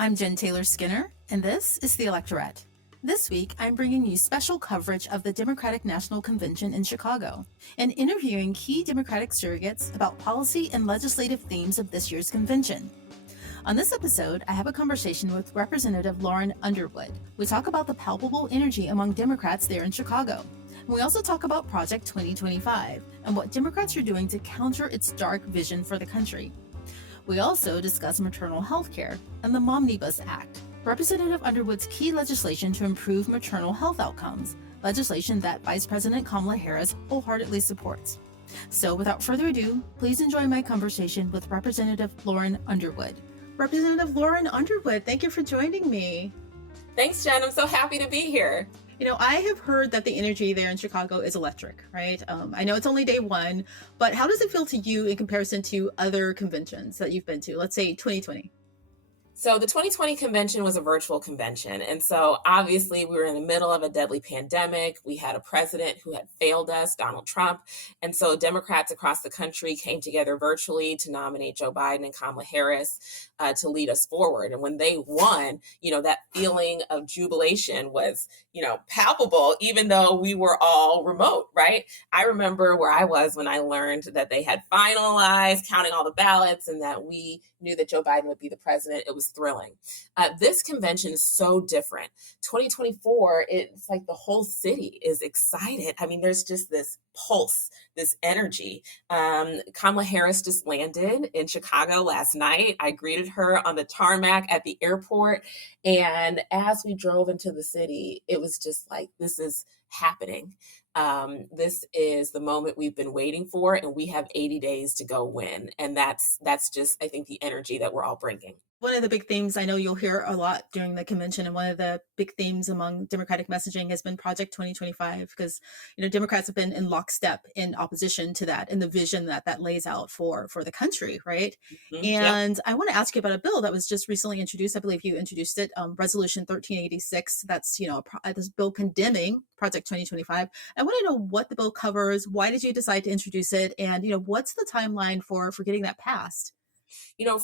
I'm Jen Taylor Skinner, and this is the Electorette. This week, I'm bringing you special coverage of the Democratic National Convention in Chicago and interviewing key Democratic surrogates about policy and legislative themes of this year's convention. On this episode, I have a conversation with Representative Lauren Underwood. We talk about the palpable energy among Democrats there in Chicago. We also talk about Project 2025 and what Democrats are doing to counter its dark vision for the country. We also discuss maternal health care and the Momnibus Act, Representative Underwood's key legislation to improve maternal health outcomes, legislation that Vice President Kamala Harris wholeheartedly supports. So without further ado, please enjoy my conversation with Representative Lauren Underwood. Representative Lauren Underwood, thank you for joining me. Thanks, Jen. I'm so happy to be here. You know, I have heard that the energy there in Chicago is electric, right? I know it's only day one, but how does it feel to you in comparison to other conventions that you've been to? Let's say 2020. So the 2020 convention was a virtual convention. And so obviously we were in the middle of a deadly pandemic. We had a president who had failed us, Donald Trump. And so Democrats across the country came together virtually to nominate Joe Biden and Kamala Harris to lead us forward. And when they won, that feeling of jubilation was, palpable, even though we were all remote, right? I remember where I was when I learned that they had finalized counting all the ballots and that we knew that Joe Biden would be the president. It was thrilling. This convention is so different. 2024, it's like the whole city is excited. I mean, there's just this pulse, this energy. Kamala Harris just landed in Chicago last night. I greeted her on the tarmac at the airport. And as we drove into the city, it was just like, this is happening. This is the moment we've been waiting for, and we have 80 days to go win. And that's just, I think, the energy that we're all bringing. One of the big themes I know you'll hear a lot during the convention, and one of the big themes among Democratic messaging has been Project 2025, because Democrats have been in lockstep in opposition to that and the vision that lays out for the country, right? Mm-hmm. And I want to ask you about a bill that was just recently introduced. I believe you introduced it, Resolution 1386. That's this bill condemning Project 2025. I want to know what the bill covers. Why did you decide to introduce it? And what's the timeline for getting that passed?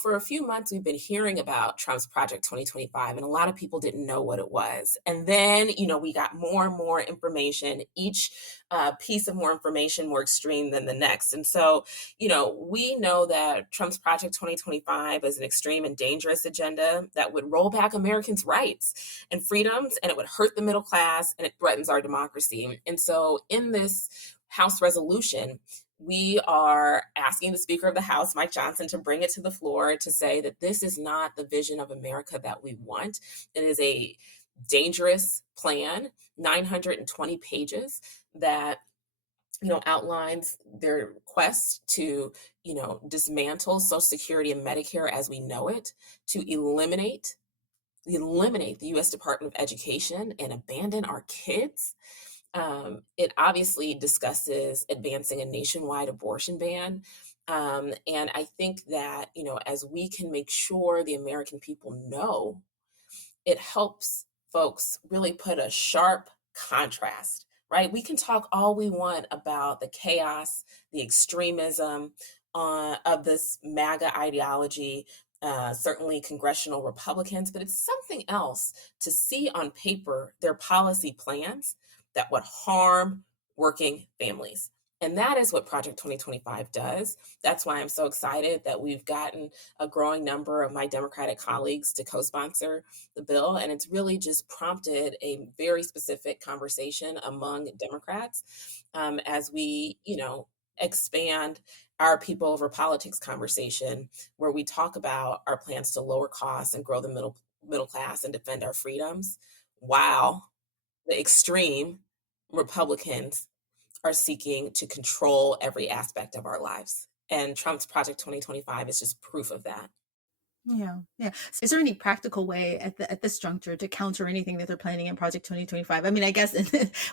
For a few months, we've been hearing about Trump's Project 2025, and a lot of people didn't know what it was. And then, we got more and more information, each piece of more information more extreme than the next. And so, we know that Trump's Project 2025 is an extreme and dangerous agenda that would roll back Americans' rights and freedoms, and it would hurt the middle class, and it threatens our democracy. And so in this House resolution, we are asking the Speaker of the House, Mike Johnson, to bring it to the floor to say that this is not the vision of America that we want. It is a dangerous plan, 920 pages, that outlines their quest to dismantle Social Security and Medicare as we know it, to eliminate the U.S. Department of Education and abandon our kids. It obviously discusses advancing a nationwide abortion ban. And I think that, as we can make sure the American people know, it helps folks really put a sharp contrast, right? We can talk all we want about the chaos, the extremism of this MAGA ideology, certainly congressional Republicans, but it's something else to see on paper their policy plans that would harm working families. And that is what Project 2025 does. That's why I'm so excited that we've gotten a growing number of my Democratic colleagues to co-sponsor the bill. And it's really just prompted a very specific conversation among Democrats as we, expand our people over politics conversation, where we talk about our plans to lower costs and grow the middle class and defend our freedoms, while the extreme Republicans are seeking to control every aspect of our lives. And Trump's Project 2025 is just proof of that. Yeah. So is there any practical way at this juncture to counter anything that they're planning in Project 2025? I mean, I guess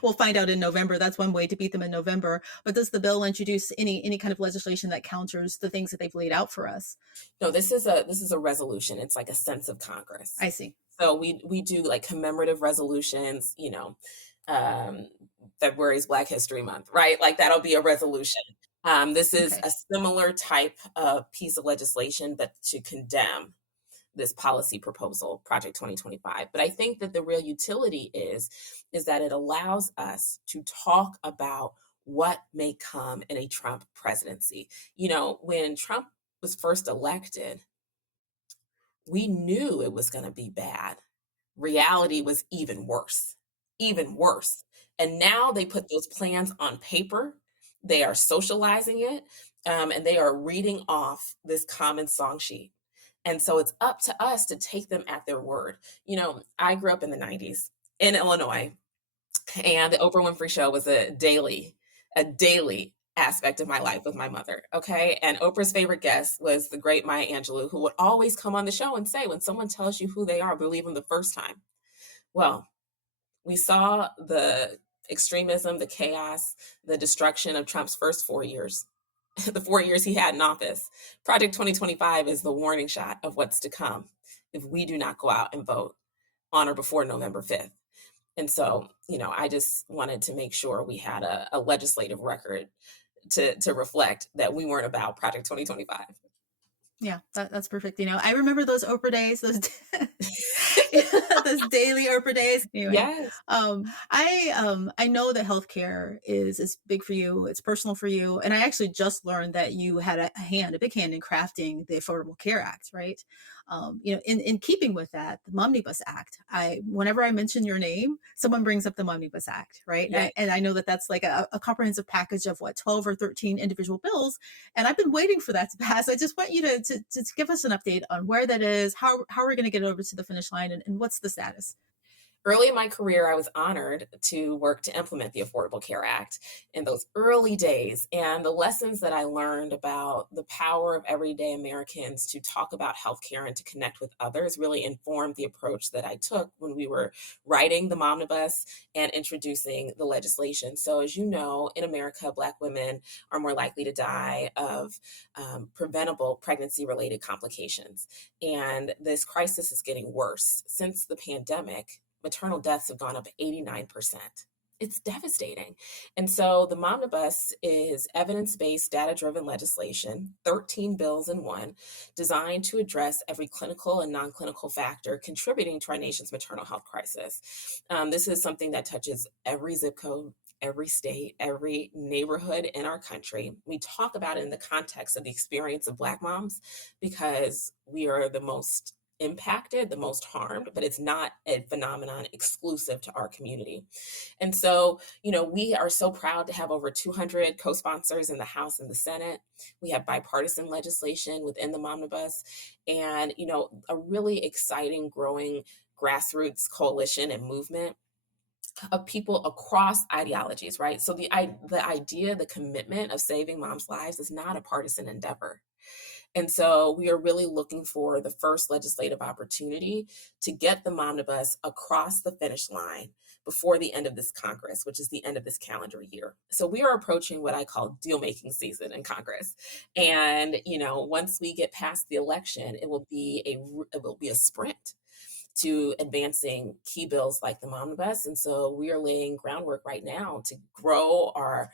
we'll find out in November. That's one way to beat them in November. But does the bill introduce any kind of legislation that counters the things that they've laid out for us? No, this is a resolution. It's like a sense of Congress. I see. So we do like commemorative resolutions. February is Black History Month, right? Like that'll be a resolution. This is a similar type of piece of legislation, but to condemn this policy proposal, Project 2025. But I think that the real utility is that it allows us to talk about what may come in a Trump presidency. When Trump was first elected, we knew it was going to be bad. Reality was even worse, even worse. And now they put those plans on paper. They are socializing it, and they are reading off this common song sheet. And so it's up to us to take them at their word. I grew up in the 90s in Illinois, and the Oprah Winfrey Show was a daily aspect of my life with my mother. Okay. And Oprah's favorite guest was the great Maya Angelou, who would always come on the show and say, when someone tells you who they are, believe them the first time. Well, we saw the extremism, the chaos, the destruction of Trump's first 4 years, the 4 years he had in office. Project 2025 is the warning shot of what's to come if we do not go out and vote on or before November 5th. And so, I just wanted to make sure we had a legislative record to reflect that we weren't about Project 2025. Yeah, that's perfect. I remember those Oprah days, those those daily Oprah days. Anyway, Yes. I know that healthcare is big for you. It's personal for you, and I actually just learned that you had a big hand in crafting the Affordable Care Act, right? In keeping with that, the Momnibus Act. Whenever I mention your name, someone brings up the Momnibus Act, right? Yeah. And I know that that's like a comprehensive package of 12 or 13 individual bills, and I've been waiting for that to pass. I just want you to give us an update on where that is, how we're going to get it over to the finish line, and what's the status. Early in my career, I was honored to work to implement the Affordable Care Act in those early days. And the lessons that I learned about the power of everyday Americans to talk about healthcare and to connect with others really informed the approach that I took when we were writing the Momnibus and introducing the legislation. So, as you know, in America, Black women are more likely to die of preventable pregnancy-related complications. And this crisis is getting worse. Since the pandemic, maternal deaths have gone up 89%. It's devastating. And so the Momnibus is evidence-based, data-driven legislation, 13 bills in one, designed to address every clinical and non-clinical factor contributing to our nation's maternal health crisis. This is something that touches every zip code, every state, every neighborhood in our country. We talk about it in the context of the experience of Black moms because we are the most impacted, the most harmed, but it's not a phenomenon exclusive to our community. And so, we are so proud to have over 200 co-sponsors in the House and the Senate. We have bipartisan legislation within the Momnibus and, a really exciting, growing grassroots coalition and movement of people across ideologies, right? So the idea, the commitment of saving moms' lives is not a partisan endeavor. And so we are really looking for the first legislative opportunity to get the Momnibus across the finish line before the end of this Congress, which is the end of this calendar year. So we are approaching what I call deal-making season in Congress. And, once we get past the election, it will be a sprint to advancing key bills like the Momnibus. And so we are laying groundwork right now to grow our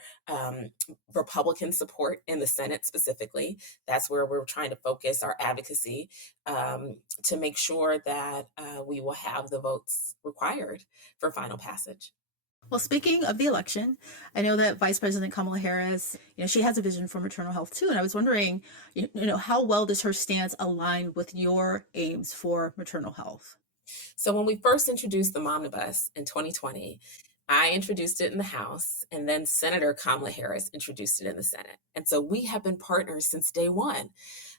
Republican support in the Senate specifically. That's where we're trying to focus our advocacy to make sure that we will have the votes required for final passage. Well, speaking of the election, I know that Vice President Kamala Harris, she has a vision for maternal health too. And I was wondering, how well does her stance align with your aims for maternal health? So when we first introduced the Momnibus in 2020, I introduced it in the House, and then Senator Kamala Harris introduced it in the Senate. And so we have been partners since day one.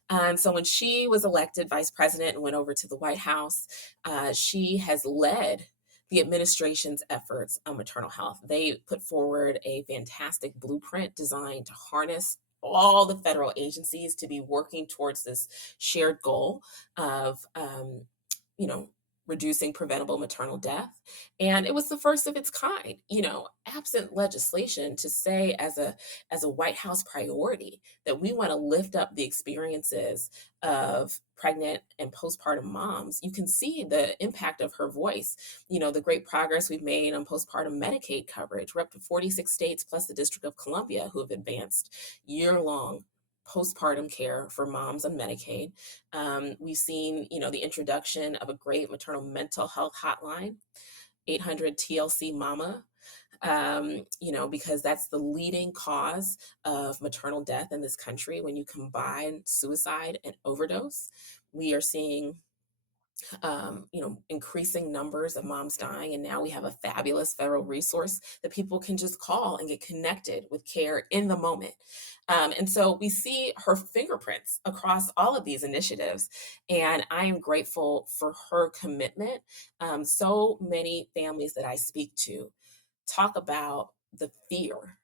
And so when she was elected vice president and went over to the White House, she has led the administration's efforts on maternal health. They put forward a fantastic blueprint designed to harness all the federal agencies to be working towards this shared goal of, reducing preventable maternal death. And it was the first of its kind, absent legislation to say as a White House priority that we want to lift up the experiences of pregnant and postpartum moms. You can see the impact of her voice, the great progress we've made on postpartum Medicaid coverage. We're up to 46 states plus the District of Columbia who have advanced year-long postpartum care for moms on Medicaid. We've seen, the introduction of a great maternal mental health hotline, 800 TLC Mama, because that's the leading cause of maternal death in this country. When you combine suicide and overdose, we are seeing increasing numbers of moms dying. And now we have a fabulous federal resource that people can just call and get connected with care in the moment. And so we see her fingerprints across all of these initiatives. And I am grateful for her commitment. So many families that I speak to talk about the fear,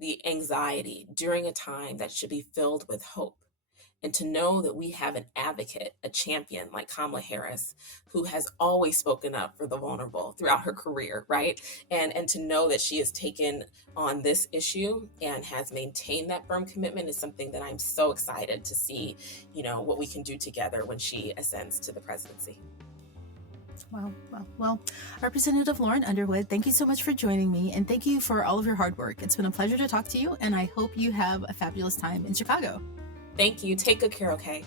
the anxiety during a time that should be filled with hope. And to know that we have an advocate, a champion like Kamala Harris, who has always spoken up for the vulnerable throughout her career, right? And to know that she has taken on this issue and has maintained that firm commitment is something that I'm so excited to see, what we can do together when she ascends to the presidency. Wow. Well, Representative Lauren Underwood, thank you so much for joining me, and thank you for all of your hard work. It's been a pleasure to talk to you, and I hope you have a fabulous time in Chicago. Thank you. Take good care, okay?